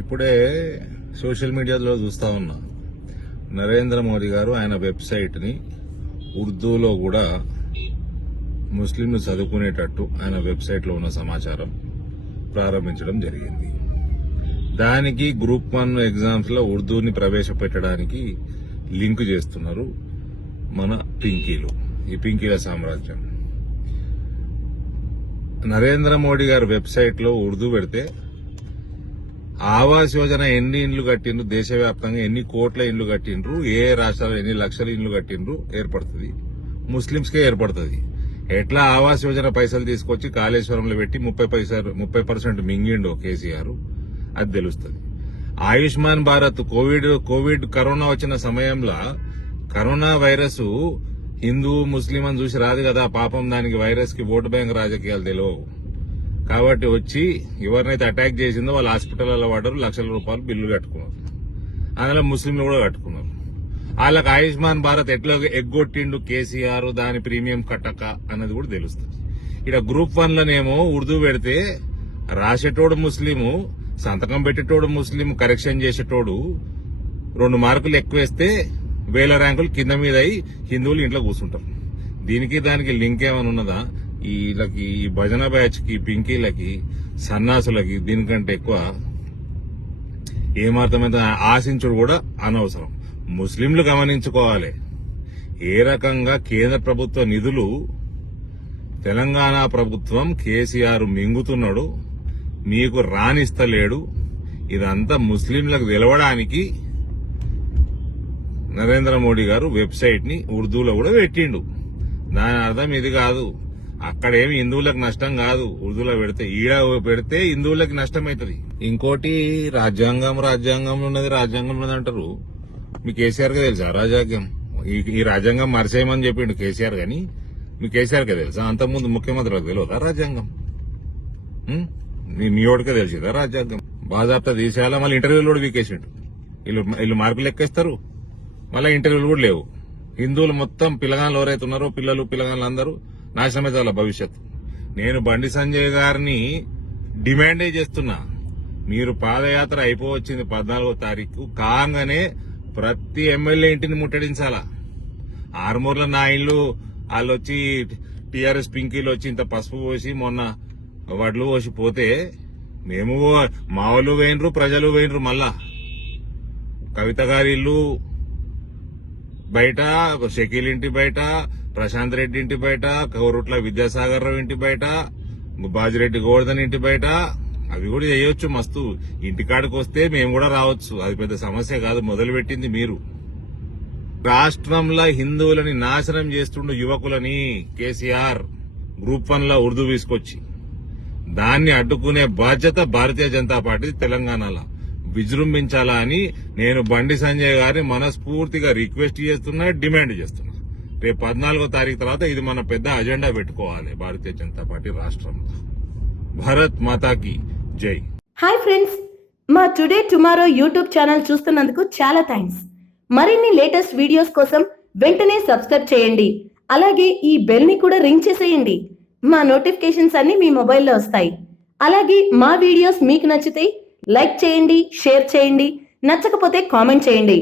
ఇప్పుడే సోషల్ మీడియాలో చూస్తా ఉన్నా, నరేంద్ర మోదీ గారు ఆయన వెబ్సైట్ని ఉర్దూలో కూడా ముస్లింలు చదువుకునేటట్టు ఆయన వెబ్సైట్లో ఉన్న సమాచారం ప్రారంభించడం జరిగింది. దానికి గ్రూప్ 1 ఎగ్జామ్స్ లో ఉర్దూని ప్రవేశపెట్టడానికి లింక్ చేస్తున్నారు మన పింకీలు, ఈ పింకీల సామ్రాజ్యం. నరేంద్ర మోడీ గారి వెబ్సైట్ లో ఉర్దూ పెడితే ఆవాస్ యోజన ఎన్ని ఇండ్లు కట్టిండ్రు, దేశవ్యాప్తంగా ఎన్ని కోట్ల ఇండ్లు కట్టిండ్రు, ఏ రాష్ట్రాల్లో ఎన్ని లక్షల ఇండ్లు కట్టిండ్రు ఏర్పడుతుంది. ముస్లింస్ కే ఏర్పడుతుంది. ఎట్లా ఆవాస్ యోజన పైసలు తీసుకొచ్చి కాళేశ్వరంలో పెట్టి 30% మింగిండు కేసీఆర్, అది తెలుస్తుంది. ఆయుష్మాన్ భారత్ కోవిడ్ కరోనా వచ్చిన సమయంలో కరోనా వైరస్ హిందూ ముస్లిం అని చూసి రాదు కదా పాపం. దానికి వైరస్ కి ఓటు బ్యాంక్ రాజకీయాలు తెలియవు కాబట్టి వచ్చి ఎవరినైతే అటాక్ చేసిందో వాళ్ళు హాస్పిటల్లో పడ్డారు, లక్షల రూపాయలు బిల్లు కట్టుకున్నారు. అందులో ముస్లింలు కూడా కట్టుకున్నారు. వాళ్ళకి ఆయుష్మాన్ భారత్ ఎట్లా ఎగ్గొట్టిండు కేసీఆర్, దాని ప్రీమియం కట్టక అన్నది కూడా తెలుస్తుంది. ఇక్కడ గ్రూప్ 1 లోనేమో ఉర్దూ పెడితే రాసేటోడు ముస్లిము, సంతకం పెట్టేటోడు ముస్లిం, కరెక్షన్ చేసేటోడు 2 మార్కులు ఎక్కువేస్తే 1000 ర్యాంకులు కింద మీద అయి హిందువులు ఇంట్లో కూర్చుంటారు. దీనికి దానికి లింక్ ఏమైనా ఉన్నదా? వీళ్ళకి ఈ భజన బ్యాచ్ కి, పింకీలకి, సన్నాసులకి దీనికంటే ఎక్కువ ఏమాత్రమైతే ఆశించుడు కూడా అనవసరం. ముస్లింలు గమనించుకోవాలి ఏ రకంగా కేంద్ర ప్రభుత్వ నిధులు తెలంగాణ ప్రభుత్వం కేసీఆర్ మింగుతున్నాడు, మీకు రానిస్తలేడు. ఇదంతా ముస్లింలకు తెలవడానికి నరేంద్ర మోడీ గారు వెబ్సైట్ ని ఉర్దూలో కూడా పెట్టిండు. దాని అర్థం ఇది కాదు, అక్కడేమి హిందువులకు నష్టం కాదు. ఉర్దూలో పెడితే ఈడ పెడితే హిందువులకి నష్టం అవుతుంది. ఇంకోటి రాజ్యాంగంలో ఉన్నది అంటారు. మీ కేసీఆర్ గా తెలుసా రాజ్యాంగం? ఈ రాజ్యాంగం మరిచేయమని చెప్పిండు కేసీఆర్ గాని మీ కేసీఆర్ గా తెలుసా? అంతకుముందు ముఖ్యమంత్రులకు తెలియదా రాజ్యాంగం? మీ ఓడికే తెలిసిందా రాజ్యాంగం? బాజాప్తా తీసేయాలా, మళ్ళీ ఇంటర్వ్యూలు కూడా వీకేసిండు. వీళ్ళు మార్కులు ఎక్కేస్తారు, మళ్ళీ ఇంటర్వ్యూలు కూడా లేవు. హిందువులు మొత్తం పిల్లగాళ్ళు ఎవరైతే ఉన్నారో పిల్లగాళ్ళు అందరూ నాశనమైతే వాళ్ళ భవిష్యత్తు. నేను బండి సంజయ్ గారిని డిమాండే చేస్తున్నా, మీరు పాదయాత్ర అయిపోవచ్చింది 14వ తారీఖు కాగానే ప్రతి ఎమ్మెల్యే ఇంటిని ముట్టడించాలా. ఆర్మూర్లో నా ఇల్లు వాళ్ళు వచ్చి టీఆర్ఎస్ పింకీలు వచ్చి ఇంత పసుపు పోసి మొన్న వడ్లు పోసి పోతే మేము మా వాళ్ళు వేయినరు, ప్రజలు వేయినరు. మళ్ళా కవిత గారి ఇల్లు బయట, షకీల్ ఇంటి బయట, ప్రశాంత్ రెడ్డి ఇంటి బయట, కౌరుట్ల విద్యాసాగర్ రావు ఇంటి బయట, బాజిరెడ్డి గోవర్ధన్ ఇంటి బయట, అవి కూడా చేయొచ్చు. మస్తు ఇంటికాడికి వస్తే మేము కూడా రావచ్చు, అది పెద్ద సమస్య కాదు. మొదలుపెట్టింది మీరు. రాష్ట్రంలో హిందువులని నాశనం చేస్తుండు యువకులని కేసీఆర్ గ్రూప్ 1 లో ఉర్దూ తీసుకొచ్చి దాన్ని అడ్డుకునే బాధ్యత భారతీయ జనతా పార్టీ తెలంగాణలో విజృంభించాలా అని నేను బండి సంజయ్ గారిని మనస్ఫూర్తిగా రిక్వెస్ట్ చేస్తున్నా, డిమాండ్ చేస్తున్నా. రేపు 14వ తారీఖు తర్వాత ఇది మన పెద్ద అజెండా పెట్టుకోవాలి భారతీయ జనతా పార్టీ రాష్ట్రంలో. భారత్ మాతాకి జై. హాయ్ ఫ్రెండ్స్, మా టుడే టుమారో యూట్యూబ్ ఛానల్ చూస్తున్నందుకు చాలా థ్యాంక్స్. మరిన్ని లేటెస్ట్ వీడియోస్ కోసం వెంటనే సబ్స్క్రైబ్ చేయండి. అలాగే ఈ బెల్ ని కూడా రింగ్ చేసేయండి. మా నోటిఫికేషన్స్ అన్ని మీ మొబైల్లో వస్తాయి. అలాగే మా వీడియోస్ మీకు నచ్చితే లైక్ చేయండి, షేర్ చేయండి, నచ్చకపోతే కామెంట్ చేయండి.